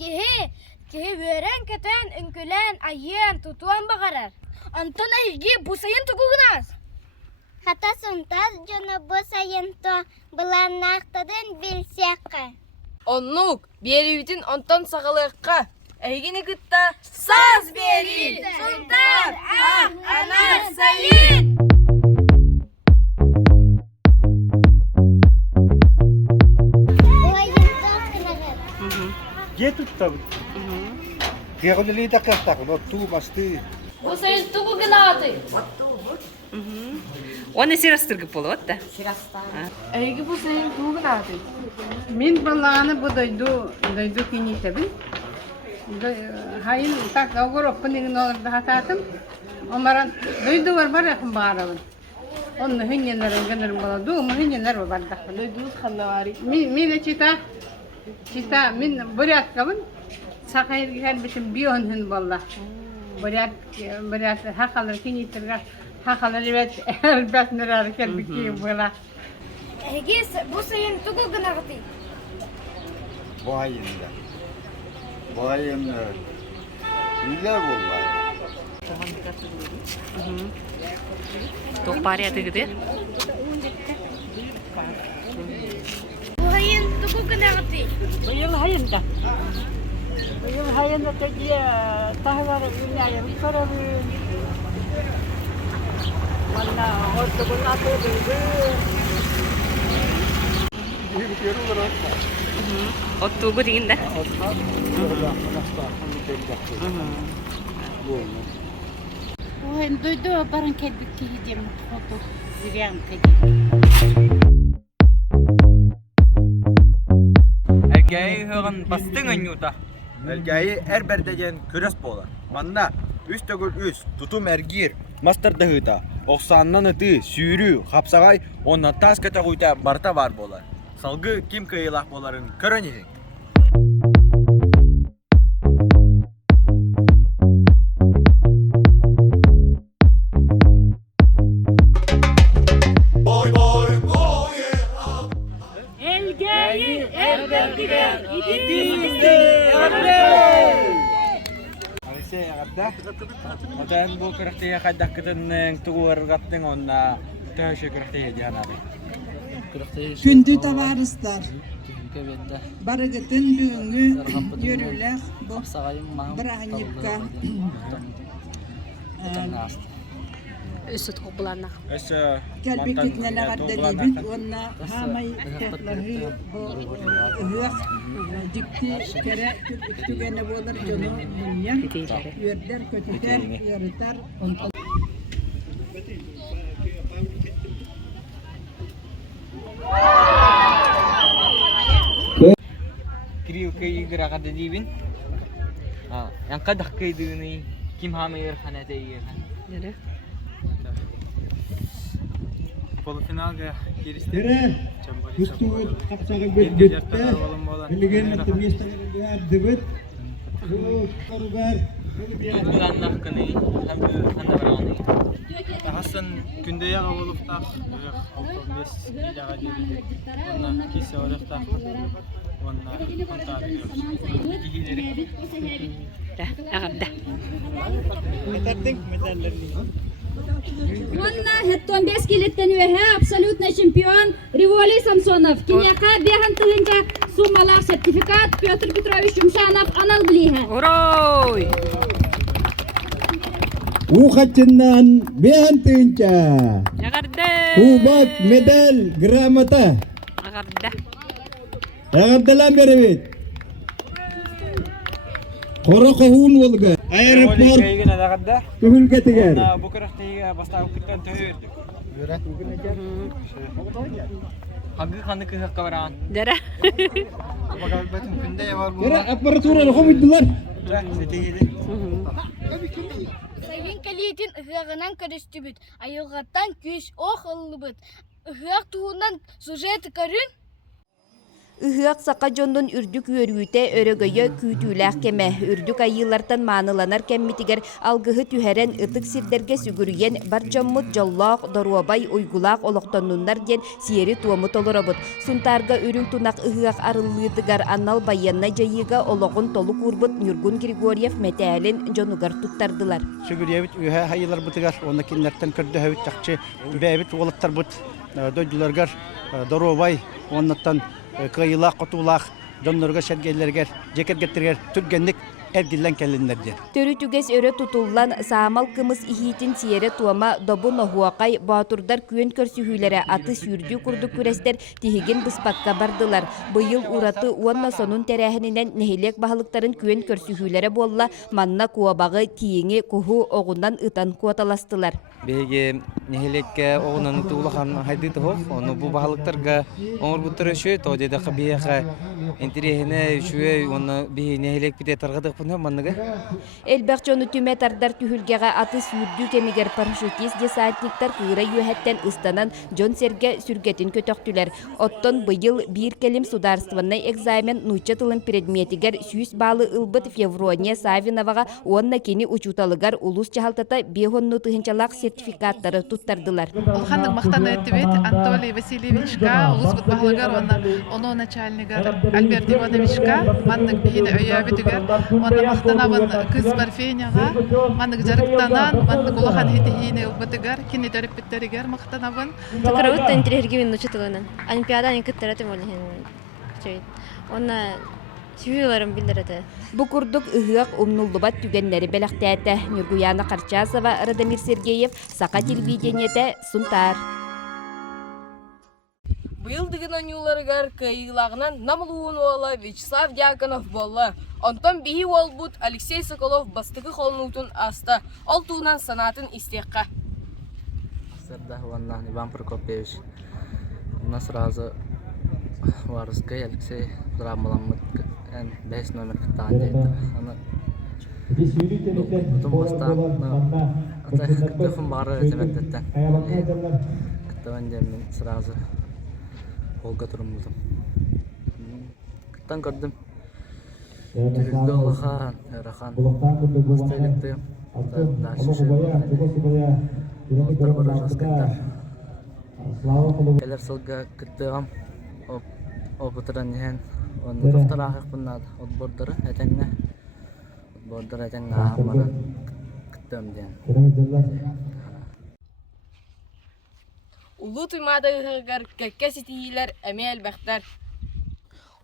Kihi veren keten ünkülen ayyen tutuan bakarar. Antona ilgi bu sayın tukugunaz. Hata suntas jonu bu sayınto bulanaqtadın bilsiyakka. Onluk, berivitin ondan sağalıqqa. Egini gıtta saz beril. Sultan, anar sayın. Gitu tahu. Dia kalau lihat kertas, kalau tu pasti. Bu sayın tukugunatı. Оны сирастыргып болот да. Эйги бу сайын тугунаты. Мен баланы бу дойду кинитебин. Хайын так огороппун деген оларды хататым. Омаран дойду бар якын баарабын. Онны хиннелерин генерин болду, хиннелер бар да. Дойду ханнавари. Мен чита мен буряткабын. Сакайыр гел бишим бионхын болла. Бурят хакалар кинитерге Hakalar evet elbet neler kelbiki böyle. Egi bu sayın tukugunatı. Bu ayında. Bu ayında. Güzel bunlar. Topari atıgıdır. Bu sayın tukugunatı. Bu yıl hayında tekiye tahvar dünyaya bir kararı. Mana orta bunatı dedi. Ini kira berapa? Ottugu dingin de. O hem duydu barın kelbiki hidem foto ziryan tegi. Erkeği hığın bastın anyuta. Erkeği erberdegen küres bolar. Manda üst tögül üst tutum ergir. Master dağıta. Oqsandan ıtı, sürü, hapsagay, ondan tas kata kuyta barta var bolar. Salgı kim kıyılak boların körön edin. Elgeyi elberdiler Alise yakada. Odan bu kırıktıya kadar kıtının tuğur gattın onna tövşe kırıktıya diyan abi. Kündü tavarıslar. Barıgıtın büyüğü yürürler. Bırakınıpka. Üstü topulanlar. Öse Kelbi kitneler addedibit. Onna hamay tekleri hıyak dikti kere tükene bolar canı bunyan. Yörder kötüter yörüter. Kriyo kayı gırak dedibin. Yang kadak kaydığını kim hamayır hanete yiyen. Nere? Polofinalga girişte. Kira, kustu kapsaga bitte. Biligen temista biar debet. Bu karugar. Bulan nakkanı hem handa barani. Hasan kündeye havalıkta 15 ilaga geldi. Ona kise orakta. Ona kontar ediyoruz. İkileri. Agabda. Ванна хеттон 5 килеттен үеһе абсолютный чемпион Риволий Самсонов. Киняка бехан тыгынча суммалар сертификат Петр Петрович Юмшанов анал билиһе. Урой! Ukhacinan behantinca. Agarda! Kubak medal gramata. Agarda. Agardalan beribit. Qora qohun olga. Aeroport Kaygına da kadar. tuhul ketigar. Bu kırıktıya basta ukuttan tüyürdük. Hakkı kanı kızak kabaran. Dere. Bakalım bütün kündeye var bu. Kira aparatura rohumiddular. Seteydi. Sayın kaliyetin ıhığından karıştı büt. Ayılgattan küş oh ıllı büt. Ihığak tuğundan sujet karın. Ыһыак сақа жоннун үрдүк үөрүүтэ өрөгөйө күүтүүлээх кеме. Үрдүк айылартан мааныланар кеммитигер алгыһы түһэрен ытык сирдерге сүгүрүйен бар жоммут жоллоох доруобай уйгулаах олохтоннуннар ден сиери туомут олоробут. Сунтаарга үрүң тунак ыһыак арыллыытыгар аннал байянна жайыга ологун толук урбут Нюргун Григорьев метээлин жонугар туттардылар. Сүгүребит үһэ хайылар бутыгар, оны киннертен көрдөһөбүт чакчы бэбит уолаттар бут дойдуларгар доруобай оннаттан кыйылаах котуулаах жоннорго сергейлергер жекергеттергер түргенник эрдиллен келиннердер. Төрү түгес өрө тутуллан саамал кымыс ихитин сиере туома добу нохуакай баатурдар күөн көрсүхүлере аты сүрдүү курдук күрестер тихиген быспакка бардылар. Быйыл ураты уонна сонун терехинен нехилек бахалыктарын күөн көрсүхүлере болла манна куабагы тиеңи куху огундан ытан куаталастылар. Беге нехилекке огунан туулахан хайдыты хох, оны бу бахалыктарга оңор бутырышы тоодеда кабияха интерехине үшүе оны беге нехилек бите таргадык Элбек жону түмэ тардар түхүлгеға аты сүрдүү кемигер парашютист десантниктар кыыра юэхеттен ыстанан Джон Серге сүргетин көтөктүлер. Оттон быйыл бир келим сударстванный экзамен нуча тылын предметигер сүүс балы ылбыт Феврония Савиновага онна кени учуталыгар улус чахалтата бехонну тыхынчалак сертификаттары туттардылар. Улханның мақтаны этибет Анатолий Васильевичка, улус бут бахалыгар, оны начальнигар Альберт Ивановичка, манның бейіне өйәбетігер, Манна мақтанабын кыз бар Феняға, манның жарықтанан, манның улахан хетихине ұлбытыгар, кені дәріппеттерігер мақтанабын. Тұқырауыт интерерге мен ұчытылынан. Олимпиада анекеттараты молын. Онна сүйілерім білдіреді. Бу курдук ыһыак умнуллубат түгеннери белектээте. Нюргуяна Карчасова, Радомир Сергеев, Сақа телевидениете, Сунтар. Быйыл дыгын анюларыгар кайылагынан намылуын ола Вячеслав Дьяконов болла. Онтон бихи олбут Алексей Соколов бастығы холнутун аста. Ол туынан санатын истекка. Сардахванна Иван Прокопьевич. У нас сразу Варская Алексей Драмаламыт. 5 номер катания. Потом бастан. Кытыхын бары темектеттен. Кыттыван демен сразу Olga durumluydum. Kıttan gördüm. Türk'de Allah'an, Rahan, hastalıktı. Daha şişe var. Raskatlar. Gelir salga kıttığım. O bıtıran yihen. Onu tuftara ahık bunlar. O bordara etenge. Bordara etenge ahmara kıttığım diyen. Улу туймадыгар кәккә ситиилер әмәл бәхтәр.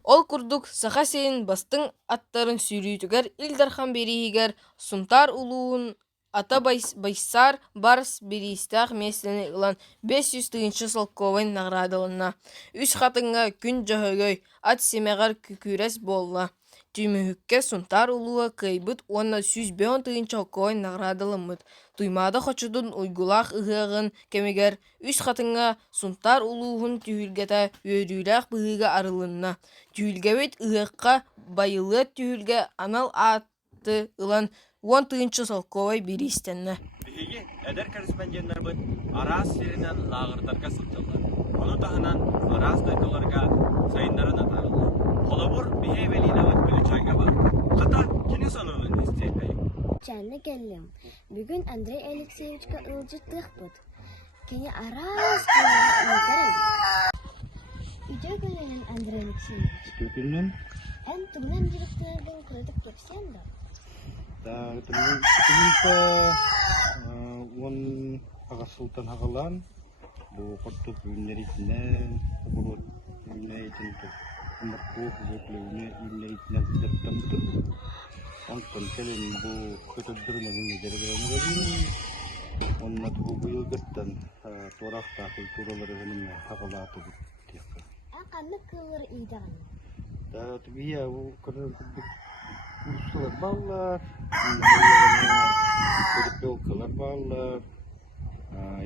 Ол курдук саха сейин бастың аттарын сүйрүйтүгер Илдархан бериигер Сунтар улуун ата байсар барс беристах меслени ылан 500 тыгынчы солковын наградылына. Үч хатынга күн жохөгөй ат семегар күкүрес болла. Түймүхүкке Сунтар улуа кайбыт онна 110 тыгынчы солковын наградылымыт. Туймада хочудун уйгулах ыгыгын кемигер үч хатынга Сунтар улуухун түйүлгете өйрүлэх быыга арылынна. Түйүлгебет ыгыкка байылы түйүлге анал атты ылан 10 тыгынчы солковой биристенне. Биһиги эдер корреспонденттер бит арас серинен лагырдарга сылтылар. Ону тахынан арас дойдоларга сайындарын атарылар. Холобур бихе велина бит бүлүчайга бар. Ката кини сонунун истейбей. Чанны келлем. Бүгін Андрей Алексеевичка ылжыттық бұд. Кені арас көңірі Үйде көлінен Андрей Алексеевич. Көкілінен? Ән тұмнан жүріктердің көрдік кепсен да. Да, тұмнанта он ағасылтан ағалан. Бұл қорттық үйінерітінен, бұл үйінерітінен, ұмырқуық зөклеуіне үйінерітінен дәрттен бұтыр. Антон келin bu kötüdürmenin nedeni onunla bu yılgıttan torakta külturaları benim hakalatı bitti. Akanlı kılır idan. Da tabii ya bu kadar kurslar ballar, köpekler ballar,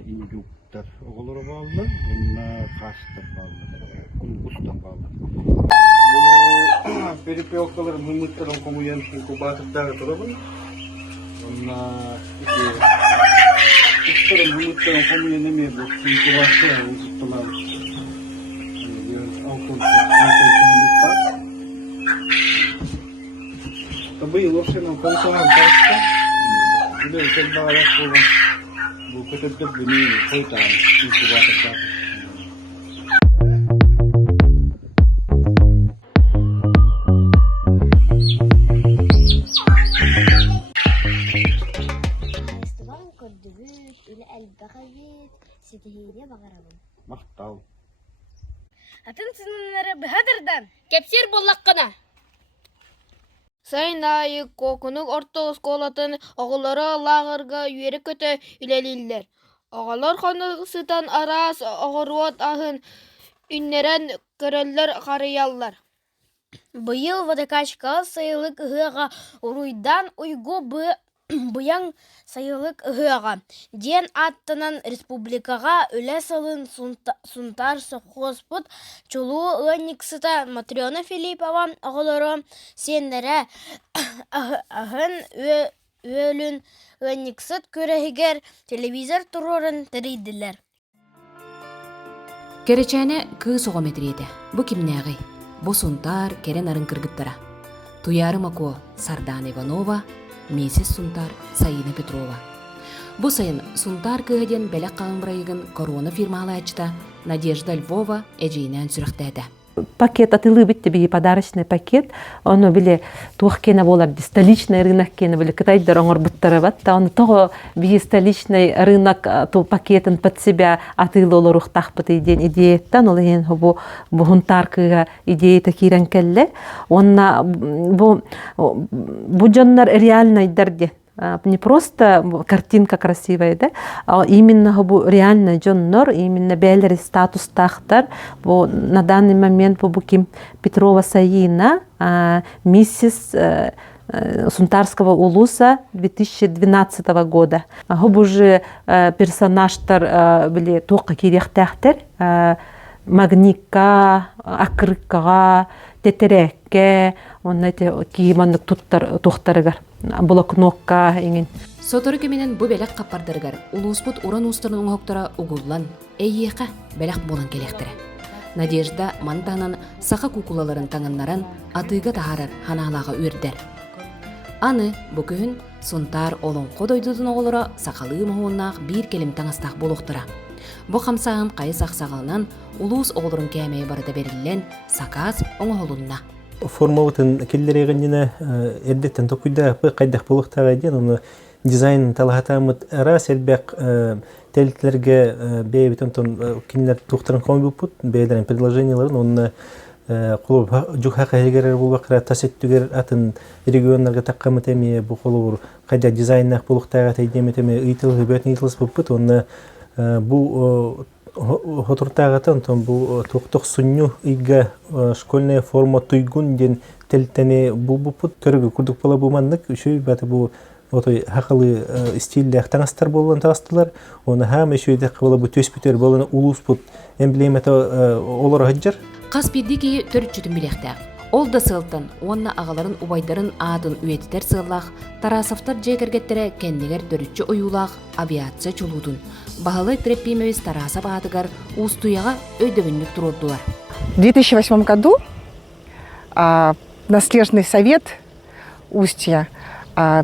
incuklar oğulları ballar, bunlar kaçlar ballar, kumbustan ballar. Перепелкалар мымыттарын комуян инкубатордагы турабын. Онна ике мымыттарын комуян эме бу инкубация узутталар. Быйыл ошенен колтоған тарықта. Үлен кел бағалақ болған. Бұл көтөптөк бұнейін қойтаған. Инкубаторда. Фестиваль көрдүбүт, үле әлбәғабит, сетихине бағарабын. Мақтау. Атын сынынары бұхадырдан. Кепсер боллаққына. Сайнайы кокунук орто сколатын оғылары лағырға үйері көті үлелілдер. Оғалар қонығысытан арас оғыруат ахын үннерен көрелер қарыяллар. Быйыл водокачка сайылык ыһыга уруйдан уйгу бұяң сайылык ыһыга. Ден аттынан республикаға үле салын сунтар совхозпут чулу ынниксыта Матрена Филиппова оғылары сендері ахын өлін ынниксыт көрәхігер телевизор тұрорын тірейділер. Керечәне кыы соғометрейді. Бұ кимнәғи? Бұ сунтар керен арын кыргыттара. Туярым ако Сардан Иванова, Месис Сунтар Саина Петрова. Бұ сайын сунтар кыһыден бәлек қалымбырайығын корона фирмалы ачта Надежда Львова әжейнен сүріқтәді. Пакет атылы битти бии подарочный пакет. Оно биле туахкена болар столичный рынок кена биле кытайдар оңор буттарабат. Оны того бии столичный рынок то пакетын под себя атылы олорух тахпыт иден идеяттан ол ен бу хунтаркыга идея такирен келле. Онна бу жоннор реально идарде. Не просто картинка красивая, да, а именно реально жоннор, именно белый статус тахтар. На данный момент Буким Петрова Саина, миссис Сунтарского улуса 2012 года. Уже персонаж были только кирехтахтер, магника, акрыкка, тетерекке, он эти киеманнык тухтарыгар. Блокнокка еңін. Соторы кеменен бұ бәлек қаппардырғар, улуспут уран ұстырын оңықтыра ұғылан, әйеқа бәлек болан келектірі. Надежда мантанан сақа кукулаларын таңынларын атыға тағарар ханалаға өрдер. Аны бұ күйін сунтар олон қодойдудың оғылыра сақалы мұғыннақ бір келім таңастақ болуқтыра. Бұ қамсағын қайы сақсағылынан улус оғылырын кәмей барыда берілен сақаз оңғолынна. Формалытын келлерегеніне әрдеттен токуйда қайдақ болуқтаға ден, оны дизайн талғатамыд рас әлбәк тәлітлерге бәйбет онтон кенлер туқтарын қомы бұппыт, бәйдерін предложенияларын, оны қолы жүк хақы әргерер болбақыра тасеттігер атын регионларға таққамы тәме бұл қолы қайда дизайнақ болуқтаға тәйдеме тәме ұйтылғы бәтін ұйтылыс бұппыт, оны бұл Хотуртагата онтон бу тоқтық сунню ига школьная форма туйгун ден телтене бу-бу-пут көрігі күрдік бола бұманнық үші бәті бұл хақылы стилді ақтаңастар болуын тағыстылар. Оны хам үші дәқі бұл төс бүтер болуын улус бұт эмблеметі олар ғаджар. Қас бірдеге төрт жүтін білектәқ. Ол да сылтын, онна ағаларын убайдарын адын үйетітер сыллақ, тарасафтар жекергеттері кәндегер дөрітші ойулақ авиация чулудun. Бағалы треппимевіз тарасап адыгар устуяға өйдөвінлік тұрордулар. В 2008 году наследный совет Устья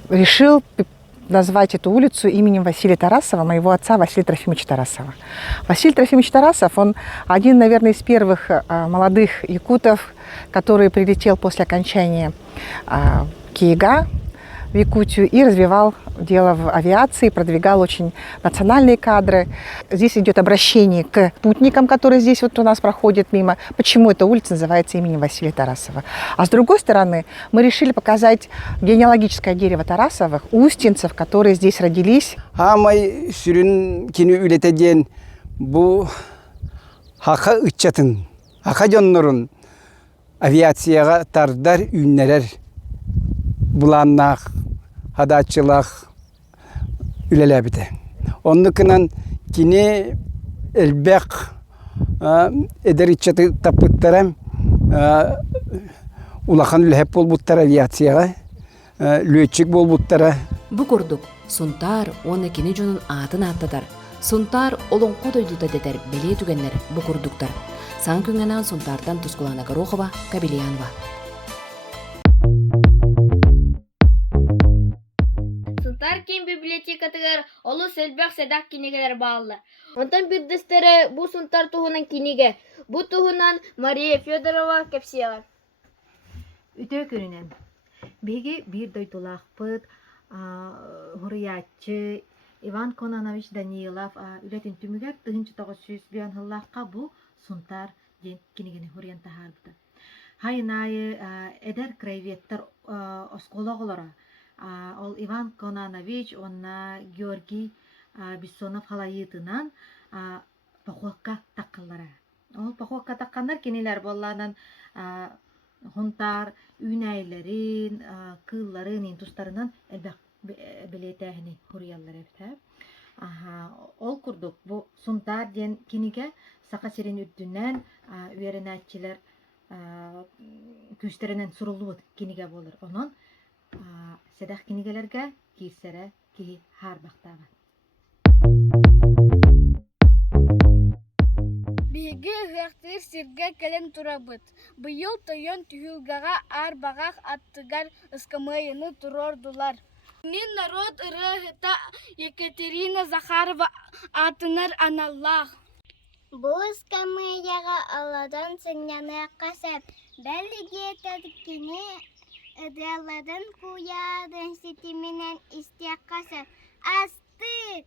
решил назвать эту улицу именем Василия Тарасова, моего отца Василия Трофимовича Тарасова. Василий Трофимович Тарасов, он один, наверное, из первых молодых якутов, который прилетел после окончания КИИГа в Якутию и развивал дело в авиации, продвигал очень национальные кадры. Здесь идет обращение к путникам, которые здесь вот у нас проходят мимо, почему эта улица называется именем Василия Тарасова. А с другой стороны, мы решили показать генеалогическое дерево Тарасовых, устинцев, которые здесь родились. Хамай сүрін кені үлетеден бұл хақа үтчатын, хақа жоннырын авиацияға тардар үйнерер бұланнақ, хадатчылақ үлеләбіді. Оннықынан кені әлбәқ әдер үтчаты тапыттарам улахан үләп бол бұттар авиацияға, лөтчік бол бұттара. Бұ көрдік, Сунтар оны кені жонын атын аттадар. Сунтар олон қодойдута дедер беле түгенлер бұ көрдіктар. Сан күнгенен Сунтардан Тускулана Горохова, Кабелиянова. кин библиотекатыгар олу селбек седак кинигелер бааллар. Онтан бирдестере бу сунтар туһунан киниге. Бу туһунан Мария Федорова кепсиялар. Үтө көрүнен. Беги бир дойтулакпыт, хуриятчы Иван Кононович Данилов үлетин түмүгер 1900 биян хыллакка бу сунтар ден кинигени хуриyan тахарбыта. Хайнайы эдер краеветтер оскологолора. Ол Иван Кононович, онна Георгий Бессонов халайытынан похуакка таккаллара. Ол похуакка таккандар кинилер болланан хунтар үнәйләрин, кылларын, интустарынан элбәк билетәһини хурияллар эбтә. Ол курдук бу сунтар ден киниге сакасерин үддүннән үеренәтчиләр күстеренен сурулуут киниге болыр. Онон седах кинигелерге кирсере ки харбактагы. Биги хактыр сирге келен турабыт. Быйыл тойон түйүлгага арбагак аттыгар ыскамайыны турордулар. Нин народ ырыгыта Екатерина Захарова атынар аналлах. Бу ыскамаяга аладан сыняны касап. Бәлиге тәдкине ыдалладан куядын сетименен истек касап. Астык!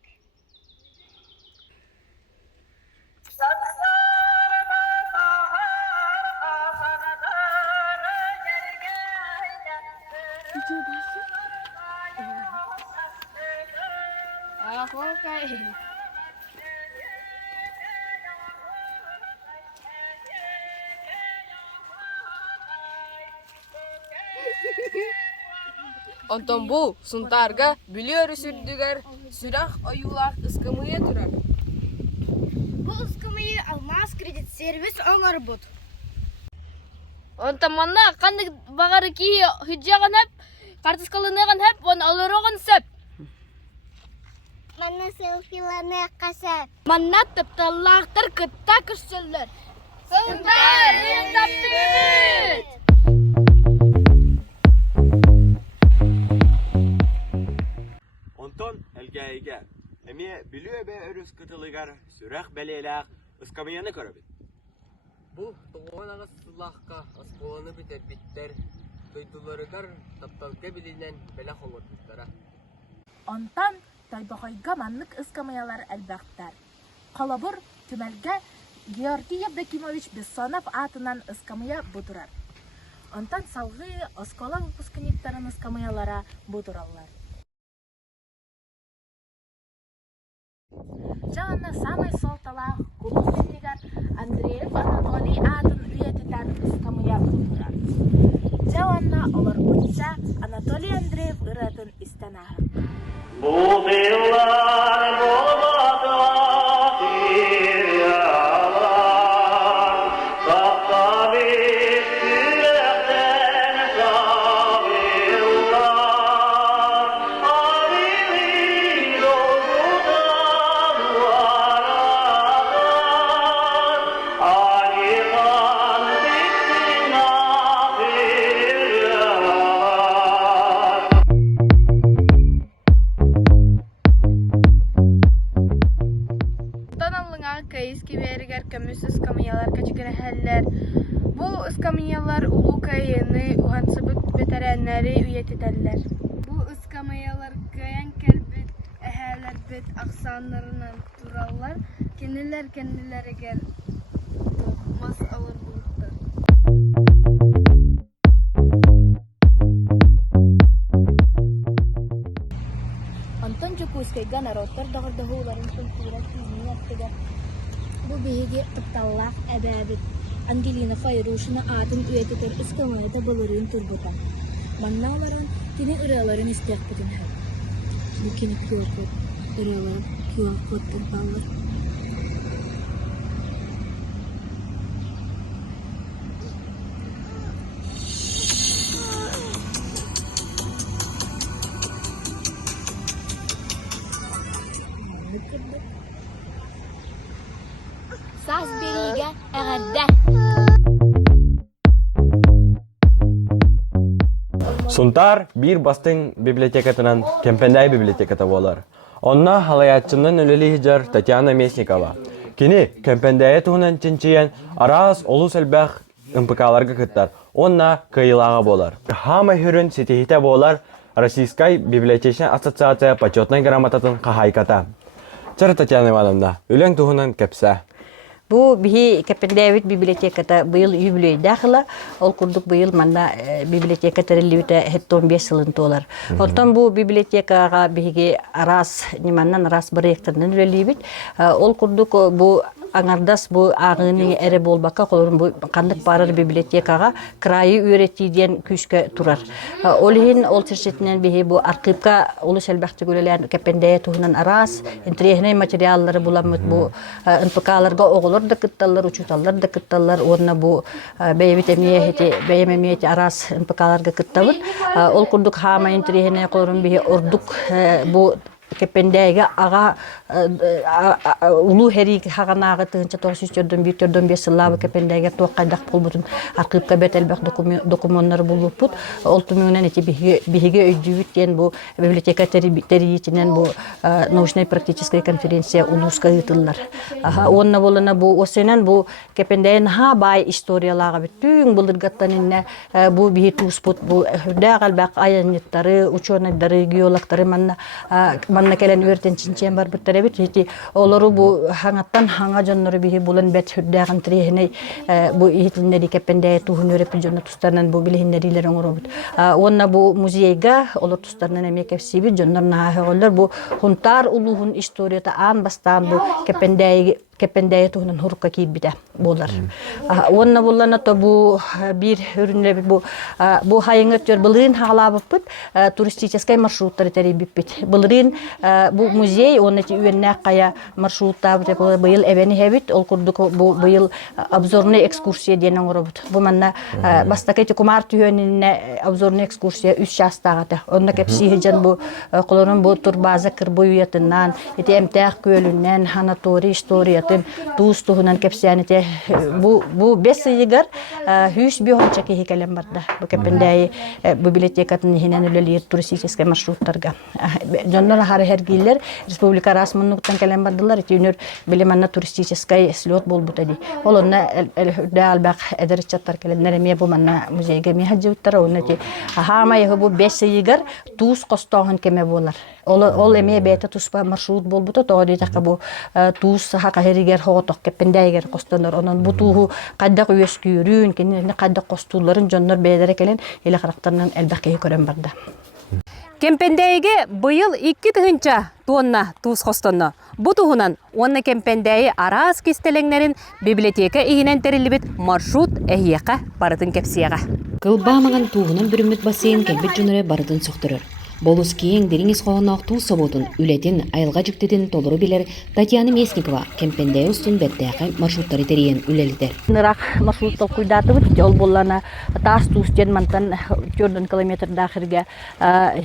Онтон бу сунтарга бүлөр сүрдүгөр сүрах оюлар ыскымыя турар. Бу ыскамайы алмаз кредит сервис оңорбут. Онтон манна канды багары ки хиджаган хеп, карточкалыгын хеп, он алырогын сеп. Манна селфиланы касап. Манна тыпталлахтар кытта күрсөллөр. Сунтар рентаптыбыт! Онтон әлгәйгә. Әме билүе бе өрүс кытылыгар сүрәх бәлеләк ыскамыяны көрөбит. Бу туган сыллахка асколаны битер биттер. Тойдуларыгар тапталка билинен белә холор биттера. Онтан тайбагайга маннык ыскамыялар әлбәхтәр. Калабур түмәлгә Георгий Евдокимович Бессонов атынан ыскамыя бутурар. Онтан салгы оскола выпускниктарын ыскамыялара бутураллар. Жана самый солтала клубнигар Андреев Анатолий атын үйетитен ыскамыя бутурар. Жана олар бутса Анатолий Андреев ыратын истанагы. Бу дыллар болмада Бу ыскамыялар улуу кайыны угансыбыт ветераннары үйетителер. Бу ыскамыялар кайын келбит, эхелербит аксанларынан тураллар, кенилер-кенилерегер мас алыр булуктар. Антон Чукускайга народтар дагырдагууларын султурак тизмин аттыгар. Бу биһиги тыпталлах эбэбит Ангелина Файрушина атын үйететер ыскамайда балырын турбута. Манналарын кини ыраларын истек бутун хэ. Бу кини QR-код, ыраларын QR-код турбалар. Саз бериге әгәрдә. Сунтар bir бастың библиотекатынан Кемпендей библиотеката болар. Онна халаятчынын өлелі хижар Татьяна Месникова. Кені Кемпендей туғынан чинчиян арас олус әлбәқ ымпыкаларға кыттар. Онна кайылаға болар. Хама хүрін сетехите болар Российская библиотечная ассоциация почетной грамотатын қахайката. Чар Татьяна Ивановна, өлең туғынан кәпсә. Бу бихи Кемпендей библиотеката быйыл юбилей дахыла, ол курдук быйыл манда библиотека терилибите 15 жылын толар. Онтон бу библиотекага бихиге арас ниманнан арас бір ектірнен үлелибит. Ол курдук бу аңардас бу ағыны әрі болбаққа қолырын бу қандық барыр библиотекаға крайы үйретейден күшке турар. Олығын ол тіршетінен бейі бу арқипқа олы сәлбәқті көлелер Кемпендей туғынан арас, интерехней материаллары буламыд бу НПК-ларға оғылыр да кытталар, учуталар да кытталар, орна бу бәйемемейеті арас НПК-ларға кыттавыр. Ол күрдік хама интерехней қолырын бейі ордук бу Кемпендейге аға улу херик хағанағы тығынша 941-5 сыллабы Кемпендейге тоққайдақ болбутын арқипқа бет әлбәқ документтары болуп бұд. Ол түміңінен еті бігеге өйдүйіттен бұл библиотека терриетінен бұл научно-практическая конференция улуска ұйтылар. Онна болына бұл осенен бұл Кемпендейін ха бай историялаға бүттің бұлырғаттанынна бұл бігі туыспұт бұл үрдәғ әлбәқ айанеттары, ученыдары, геологтары манна келен өртенчинчен бар бүттәрі бит. Олары бұл хаңаттан хаңа жоннары бігі бұлын бәт үрдәғын тірехіне бұл ихітілінері Кемпендей туғын өрепіл жонна тұстарынан бұл білігіндерілер оңыры бұд. Онна бұл музейга олар тұстарынан әмек әфсі бит, жоннар нағағы олар бұл хунтар ұлығын историята аң бастан бұл Кемпендей туғынан хұрыққа кейіп біді болар. Онна болана то бұл бір үрінлер бұл хайыңыр төр бұлырын хағалабып бұд, туристическай маршруттары тәрі біп бит. Бұлырын бұл музей, оны үйенне қая маршруттар бұйыл әвені әбіт, ол күрдік бұйыл обзорный экскурсия денің ұры бұд. Бұл манна бастақайты құмар түйеніне обзорный экскурсия 3 жастағады. Онна кәпсі жан бұл құлырын бұл турбаза кірбой уятынан, әмтәқ көлінен, ханаторий, историятын, туыс тұғынан кәпсияны те бұл 5 сыйығар 100 бүйонча кейі кәлем барды. Бұл Кемпендей библиотекатын хинен үлелер туристическай маршруттарға. Жоннар хары хәргейлер республика расмыннықтан кәлем бардылар. Етеунер білеманна туристическай слет бол бұтады. Ол онна әлді албақ әдірітчаттар кәленлер әме бұл манна музейге мехаджи ұттары. Оны те хама егі бұл 5 сыйығар туыс қостауын кеме болар. Ол эме бәйті тұспа маршрут бол бұты, тоғады етаққа бұл туыс хақа херігер хоғытық Кемпендейгер қостанар. Онын бұл туғы қайдақ өз күйірін, кенелеріне қайдақ қостуларын жонлар бәйдері келен елі қарақтарынан әлбәқейі көрен барды. Кемпендейге бұйыл 2 тығынша туынна туыс қостанны. Бұ туғынан онны Кемпендейі арас кестелеңнерін библиотека игінен тәрілібет маршрут әйеқа барытын кепсияға. Кылбамаған туғынан бүрімет басейін кәлбет жоныры барытын соқтырыр. Болус кең дереңіз қоғанақ ту соботын үлетін айылға жүктеден толыру білер Татьяна Месникова Кемпендей ұстын бәттәқі маршруттары терейен үлелідер. Нырақ маршруттал құйдаты бұд, ол боллана тас туыстен мантан 4 километр дақырға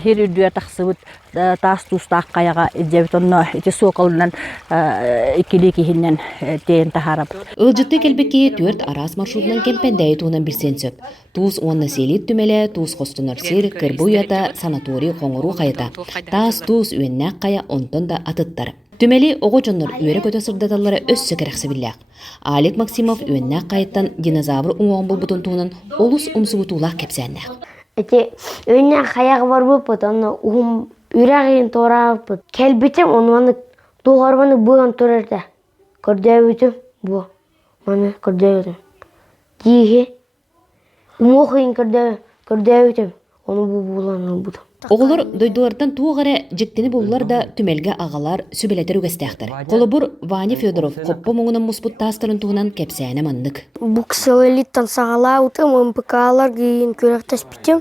хер үрдуя тақсы бұд, тас туыстақ қаяға әдебет онына әте соқылынан екілі кейіннен тейін тахарап. Үлжітті кәлбекке 4 арас маршрутынан Кемпендей туынан бірсен сөп. Туыз онына селет түмелі, туыз қостынар сер, кірбуята, санаторий қоңыру қайыта. Тас туыз үйеннәк қая онтын да атыттар. Түмелі оғы жонлар үйері көті сырдаталары өссі кәрәқсі біләқ. Алек Максимов үйеннәк қайыттан динозавр ұңуан бұл бұтын туынан олыс ұмсығы тулақ кәпсәннәқ. Әте үйеннәк қаяғы бар бұпыт, оны ұғым үйрағын торағы бұпыт. Кәлбетім оны туғарбаны бұған тұрарда. Көрдәуітім бұ. Маны көрдәуітім. Дейге Мохин көрдәуітім. Оны бұ бұланы бұд. Оғылыр дойдуардан туғары жіктені болылар да түмелге ағалар сөбелетер үгістәқтір. Қолыбыр Ваня Федоров қоппы мұңынан мұспұт тастырын туғынан кәпсәйіне мандық. Бұқсылелиттан сағала ұтым, МПК-лар кейін көректес бітім.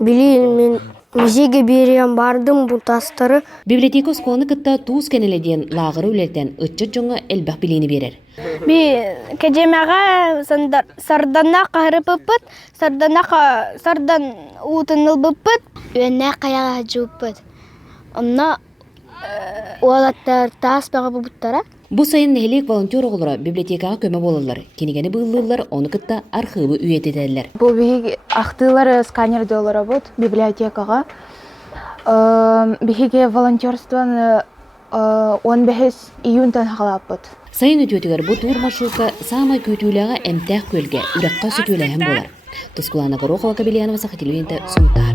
Білейін мен музейге берем бардым бұл тастары. Библиотека ұсқуаны кітті туыз кәнеледен лағыры үлелден үтчет жоңы әлбәқ білейіні берер. Би кәжемәға сардана қағырып бұппыт, сардан ұтыныл бұппыт, Үйенне қаяға жуыппыт. Онна олаттар тас бағы бұппыттара. Бу сайын нехилик волонтер оғылары библиотекаға көмө болалар. Кенегені бұйылылар, оны кытта архивы үйет етелер. Бұл биһиги ахтылары сканерде олар бут библиотекаға. Биһиги волонтерствоны 15 июньтан халап бут. Сайын өтөтігер бұ тур маршрутка сама көтүүліға әмтәқ көлге үрәққа сүтөләһен болар. Тускулана Горохова, Кабельянова, Сахатилуинта, Сунтар.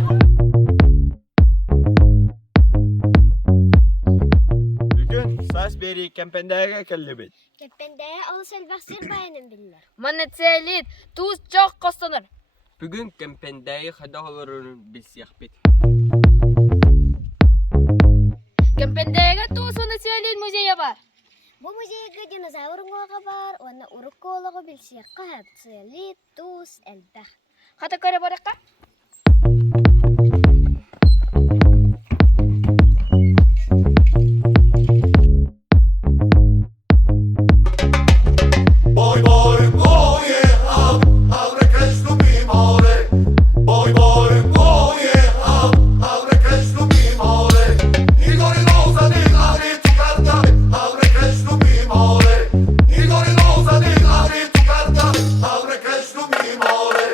Бүгін сас бери кемпендәге кәлі бет. Кеппендәе ол сәлбәксер байының білілер. Маннецелит, туз жоқ қостаныр. Бүгін кемпендәе хада оларын білсек бет. Кемпендәге туз маннецелит музейі бар. Бұл музейге динозавр оңаға бар, оны урыққа олығы білсек қағып. Целит, туз, әлбәқ. Хата көрі барыққа? Boy, boy, boy, abre Cristo mi mole. Boy, boy, boy, abre Cristo mi mole. Igori Rosa di Ari tu carta, abre Cristo mi mole. Igori Rosa di Ari tu carta, abre Cristo mi mole.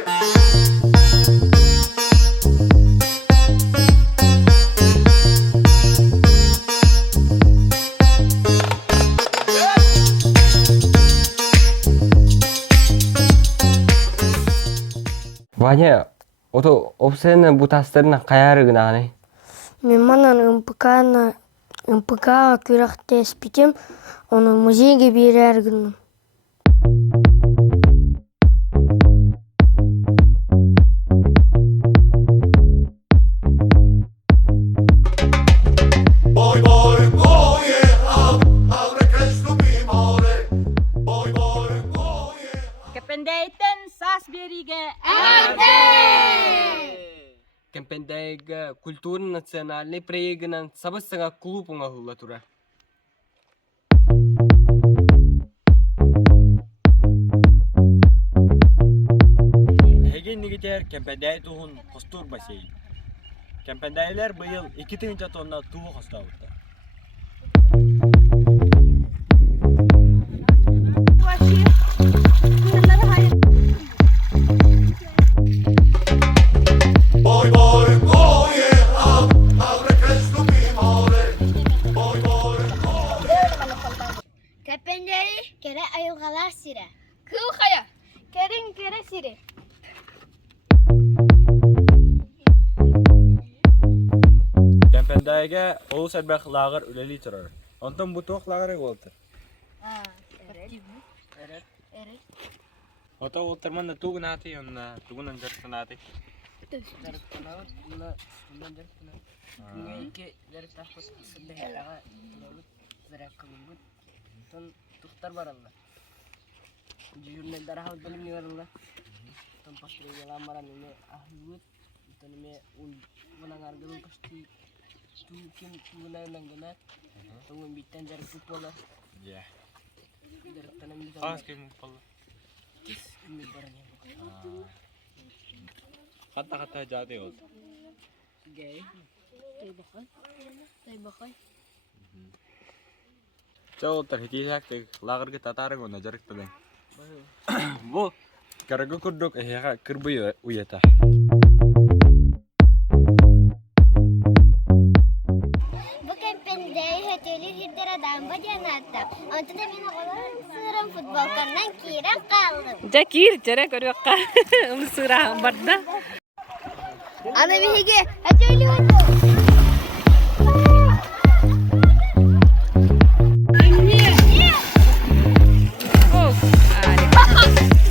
Ваня, ото обсена бутастерна каярыгнаны. Мен манан МПК күрәхтәс битем, оны музейге берәргенмен. Boy, boy, boy, abre Cristo mi mole. Boy, boy, boy. Кепендейтен сас бериге Кемпендәге культурно-национальный проегінен сабысыға клуб оңағылы тұра. Еген негетер кемпендәй туғын қостур басейн. Кемпендәйлер бұйыл 2 тонна туғы қостауытты. Boy, boy, boy, abre Cristo mi mole. Boy, boy, boy. Keppendeyi kere ayılgalar sire. Kıl қая? Kerin kere sire. Кемпендәйге ол сәрбәқ лағыр үлелі тұрар. Онтан бұ тоқ лағыры олтыр. Ота олтырман да туғын аты, онна туғынан жарықтан аты. Тухтар баралла. Журналдар хал белми баралла. Тон пастрыга ламаран не ахлут. Тон ме ул ванангаргын кашти. Ту ким туна нангана. Тон биттен жар футбола. Я. Жарттанам биза. Кем футбола. Кис ким баран. Хата жады ол. Гей. Тай бақай. Чау олтар хитиләкті лағырғы татарың оны жарықтадың. Бұл карагы күрдік әйеға кірбі уйета. Bu kempendeyi hötölür hidder adam badiyanatta. Onta da men oğlarım sığırım futbolkandan kiren kaldım. Jakir, jere körüqqa. Umsura barda. Ana bihige hötölü hötö.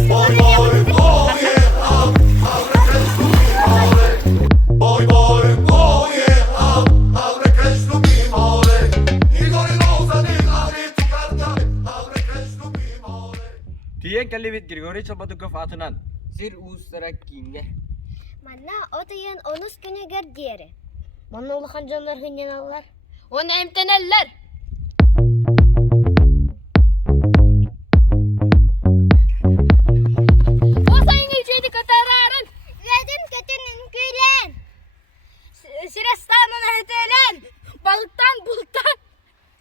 Boy, boy, boy, abre Cristo mi mole. Boy, boy, boy, abre Cristo mi mole. Igori Rosa di Ari tu carta, abre Cristo mi mole. Tiyen kəlivit Grigori Çalbatukov atынан. Сир уустарак кинге. Manna otayın onus günü gerdiyeri. Manna ulukan canlar hınyan allar. Onu emteneller. O sayın ilçeydi katararın. Vedim kötünün gülen. Sirestanın ötelen. Balıktan buluttan.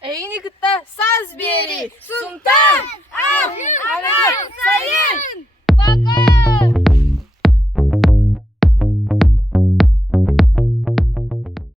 Эйни кытта саз бери. Сунтан! Ах! Ана! Сайын!